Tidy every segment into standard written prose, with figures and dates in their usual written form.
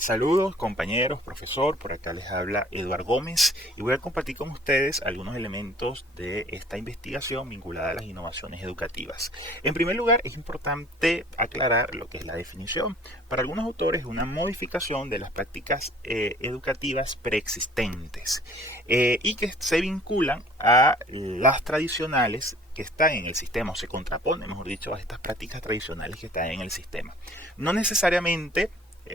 Saludos compañeros, profesor, por acá les habla Eduardo Gómez y voy a compartir con ustedes algunos elementos de esta investigación vinculada a las innovaciones educativas. En primer lugar, es importante aclarar lo que es la definición. Para algunos autores, es una modificación de las prácticas educativas preexistentes y que se vinculan a las tradicionales que están en el sistema, o se contraponen, mejor dicho, a estas prácticas tradicionales que están en el sistema. No necesariamente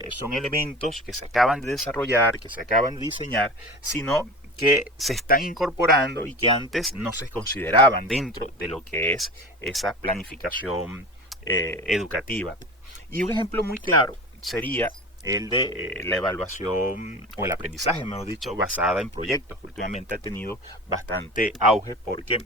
son elementos que se acaban de desarrollar, que se acaban de diseñar, sino que se están incorporando y que antes no se consideraban dentro de lo que es esa planificación educativa. Y un ejemplo muy claro sería el de la evaluación o el aprendizaje, mejor dicho, basada en proyectos, que últimamente ha tenido bastante auge porque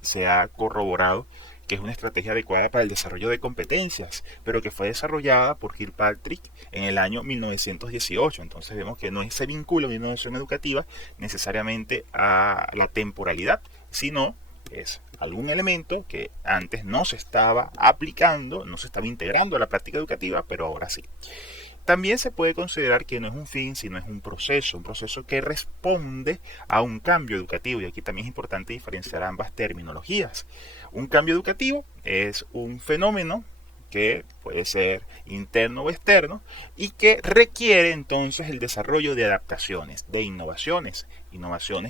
se ha corroborado que es una estrategia adecuada para el desarrollo de competencias, pero que fue desarrollada por Kirkpatrick en el año 1918. Entonces vemos que no se vincula una innovación educativa necesariamente a la temporalidad, sino es algún elemento que antes no se estaba aplicando, no se estaba integrando a la práctica educativa, pero ahora sí. También se puede considerar que no es un fin, sino es un proceso que responde a un cambio educativo. Y aquí también es importante diferenciar ambas terminologías. Un cambio educativo es un fenómeno que puede ser interno o externo y que requiere entonces el desarrollo de adaptaciones, de innovaciones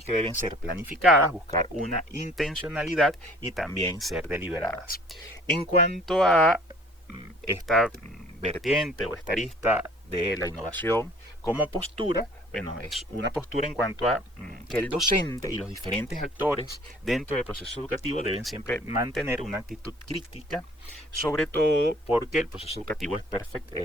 que deben ser planificadas, buscar una intencionalidad y también ser deliberadas. En cuanto a esta vertiente o esta arista de la innovación como postura, bueno, es una postura en cuanto a que el docente y los diferentes actores dentro del proceso educativo deben siempre mantener una actitud crítica, sobre todo porque el proceso educativo es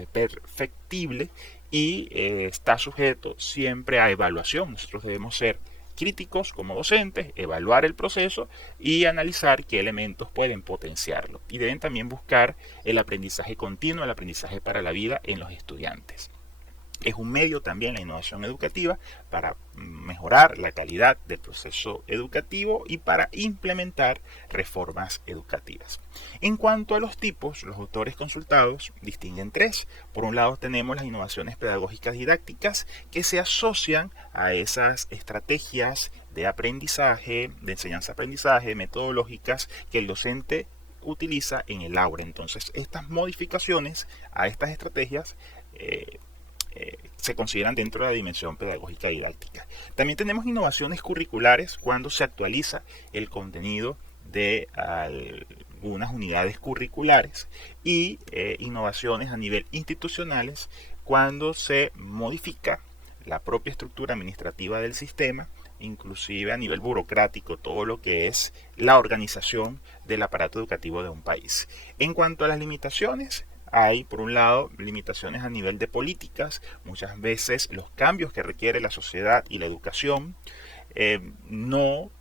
perfectible y está sujeto siempre a evaluación. Nosotros debemos ser críticos como docentes, evaluar el proceso y analizar qué elementos pueden potenciarlo. Y deben también buscar el aprendizaje continuo, el aprendizaje para la vida en los estudiantes. Es un medio también la innovación educativa para mejorar la calidad del proceso educativo y para implementar reformas educativas. En cuanto a los tipos, los autores consultados distinguen tres. Por un lado tenemos las innovaciones pedagógicas didácticas que se asocian a esas estrategias de aprendizaje, de enseñanza-aprendizaje, metodológicas que el docente utiliza en el aula. Entonces, estas modificaciones a estas estrategias se consideran dentro de la dimensión pedagógica didáctica. También tenemos innovaciones curriculares cuando se actualiza el contenido de algunas unidades curriculares y innovaciones a nivel institucionales cuando se modifica la propia estructura administrativa del sistema, inclusive a nivel burocrático, todo lo que es la organización del aparato educativo de un país. En cuanto a las limitaciones, hay, por un lado, limitaciones a nivel de políticas. Muchas veces los cambios que requiere la sociedad y la educación no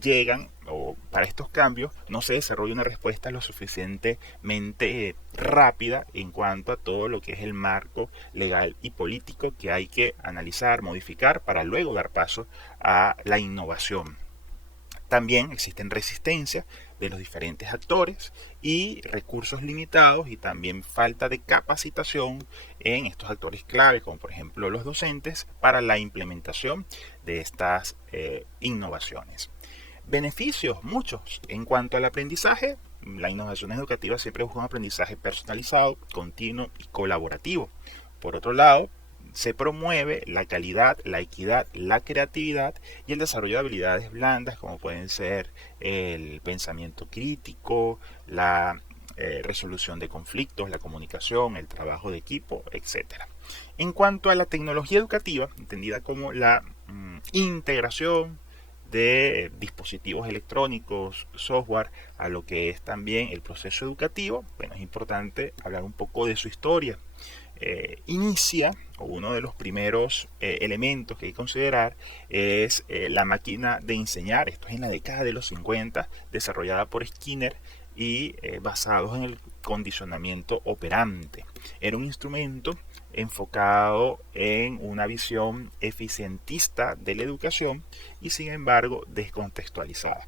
llegan, o para estos cambios no se desarrolla una respuesta lo suficientemente rápida en cuanto a todo lo que es el marco legal y político que hay que analizar, modificar para luego dar paso a la innovación. También existen resistencias de los diferentes actores y recursos limitados y también falta de capacitación en estos actores clave, como por ejemplo los docentes, para la implementación de estas innovaciones. Beneficios, muchos. En cuanto al aprendizaje, la innovación educativa siempre busca un aprendizaje personalizado, continuo y colaborativo. Por otro lado, se promueve la calidad, la equidad, la creatividad y el desarrollo de habilidades blandas como pueden ser el pensamiento crítico, la resolución de conflictos, la comunicación, el trabajo de equipo, etc. En cuanto a la tecnología educativa, entendida como la integración de dispositivos electrónicos, software, a lo que es también el proceso educativo, bueno, es importante hablar un poco de su historia. Inicia, o uno de los primeros elementos que hay que considerar, es la máquina de enseñar. Esto es en la década de los 50, desarrollada por Skinner y basados en el condicionamiento operante. Era un instrumento enfocado en una visión eficientista de la educación y sin embargo descontextualizada.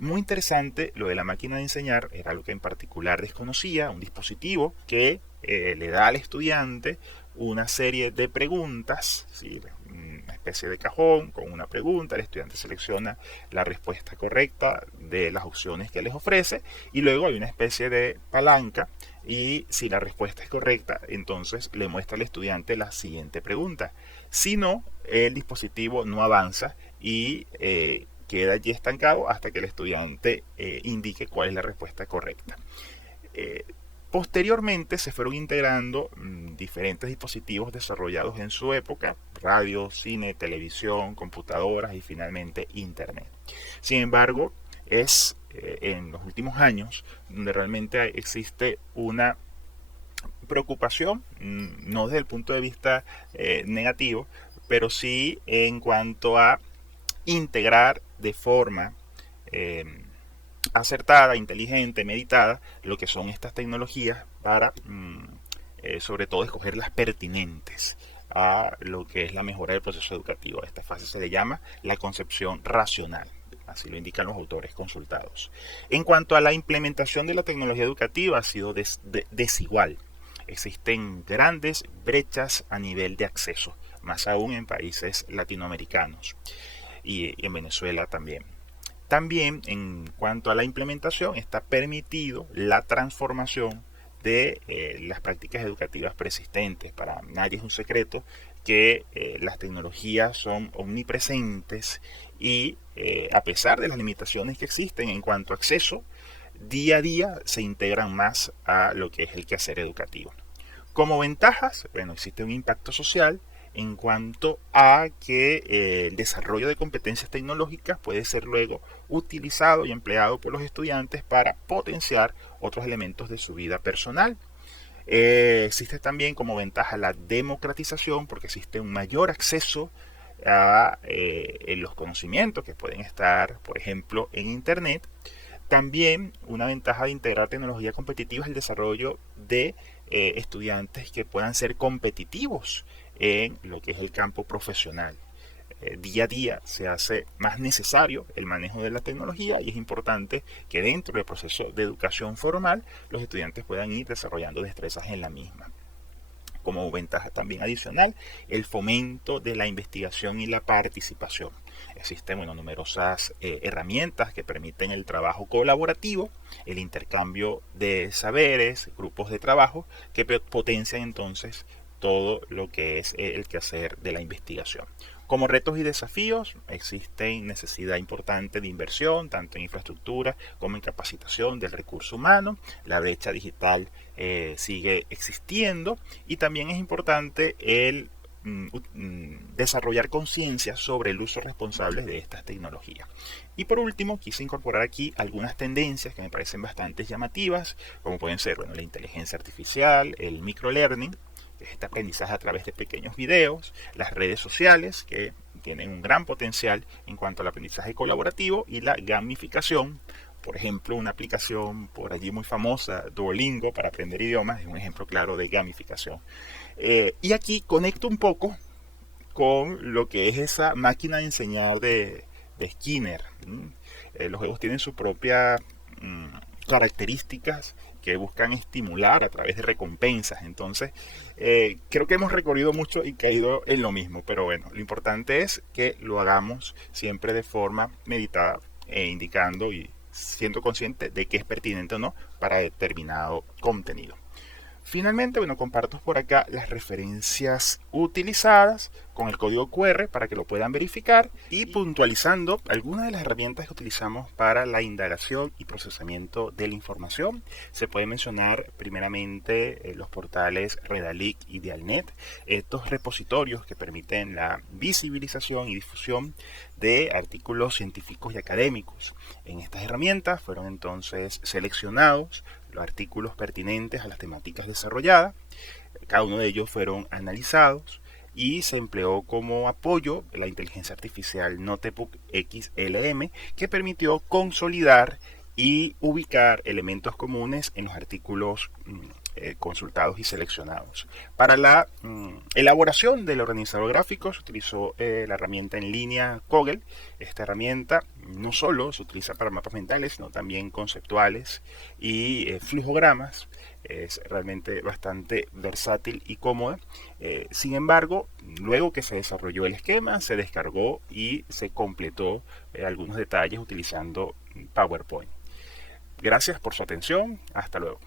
Muy interesante lo de la máquina de enseñar, era algo que en particular desconocía, un dispositivo que le da al estudiante una serie de preguntas, ¿sí? Una especie de cajón con una pregunta, el estudiante selecciona la respuesta correcta de las opciones que les ofrece y luego hay una especie de palanca y si la respuesta es correcta, entonces le muestra al estudiante la siguiente pregunta. Si no, el dispositivo no avanza y queda allí estancado hasta que el estudiante indique cuál es la respuesta correcta. Posteriormente se fueron integrando diferentes dispositivos desarrollados en su época, radio, cine, televisión, computadoras y finalmente internet. Sin embargo, es en los últimos años donde realmente existe una preocupación, no desde el punto de vista negativo, pero sí en cuanto a integrar de forma acertada, inteligente, meditada, lo que son estas tecnologías para, sobre todo, escoger las pertinentes a lo que es la mejora del proceso educativo. A esta fase se le llama la concepción racional, así lo indican los autores consultados. En cuanto a la implementación de la tecnología educativa, ha sido desigual. Existen grandes brechas a nivel de acceso, más aún en países latinoamericanos y en Venezuela también. También en cuanto a la implementación está permitido la transformación de las prácticas educativas persistentes. Para nadie es un secreto que las tecnologías son omnipresentes y a pesar de las limitaciones que existen en cuanto a acceso, día a día se integran más a lo que es el quehacer educativo. Como ventajas, bueno, existe un impacto social en cuanto a que el desarrollo de competencias tecnológicas puede ser luego utilizado y empleado por los estudiantes para potenciar otros elementos de su vida personal. Existe también como ventaja la democratización porque existe un mayor acceso a los conocimientos que pueden estar, por ejemplo, en Internet. También una ventaja de integrar tecnología competitiva es el desarrollo de estudiantes que puedan ser competitivos en lo que es el campo profesional. Día a día se hace más necesario el manejo de la tecnología y es importante que dentro del proceso de educación formal los estudiantes puedan ir desarrollando destrezas en la misma. Como ventaja también adicional, el fomento de la investigación y la participación. Existen numerosas herramientas que permiten el trabajo colaborativo, el intercambio de saberes, grupos de trabajo que potencian entonces todo lo que es el quehacer de la investigación. Como retos y desafíos, existen necesidad importante de inversión, tanto en infraestructura como en capacitación del recurso humano. La brecha digital sigue existiendo y también es importante el desarrollar conciencia sobre el uso responsable de estas tecnologías. Y por último, quise incorporar aquí algunas tendencias que me parecen bastante llamativas, como pueden ser la inteligencia artificial, el microlearning, este aprendizaje a través de pequeños videos, las redes sociales que tienen un gran potencial en cuanto al aprendizaje colaborativo y la gamificación. Por ejemplo, una aplicación por allí muy famosa, Duolingo, para aprender idiomas, es un ejemplo claro de gamificación. Y aquí conecto un poco con lo que es esa máquina de enseñar de Skinner. Los juegos tienen sus propias características que buscan estimular a través de recompensas. Entonces, creo que hemos recorrido mucho y caído en lo mismo, pero bueno, lo importante es que lo hagamos siempre de forma meditada, indicando y siendo consciente de que es pertinente o no para determinado contenido. Finalmente, comparto por acá las referencias utilizadas con el código QR para que lo puedan verificar y puntualizando algunas de las herramientas que utilizamos para la indagación y procesamiento de la información. Se puede mencionar primeramente los portales Redalic y Dialnet, estos repositorios que permiten la visibilización y difusión de artículos científicos y académicos. En estas herramientas fueron entonces seleccionados los artículos pertinentes a las temáticas desarrolladas. Cada uno de ellos fueron analizados y se empleó como apoyo la inteligencia artificial Notebook XLM que permitió consolidar y ubicar elementos comunes en los artículos consultados y seleccionados. Para la elaboración del organizador gráfico se utilizó la herramienta en línea Kaggle. Esta herramienta no solo se utiliza para mapas mentales, sino también conceptuales y flujogramas. Es realmente bastante versátil y cómoda. Sin embargo, luego que se desarrolló el esquema, se descargó y se completó algunos detalles utilizando PowerPoint. Gracias por su atención. Hasta luego.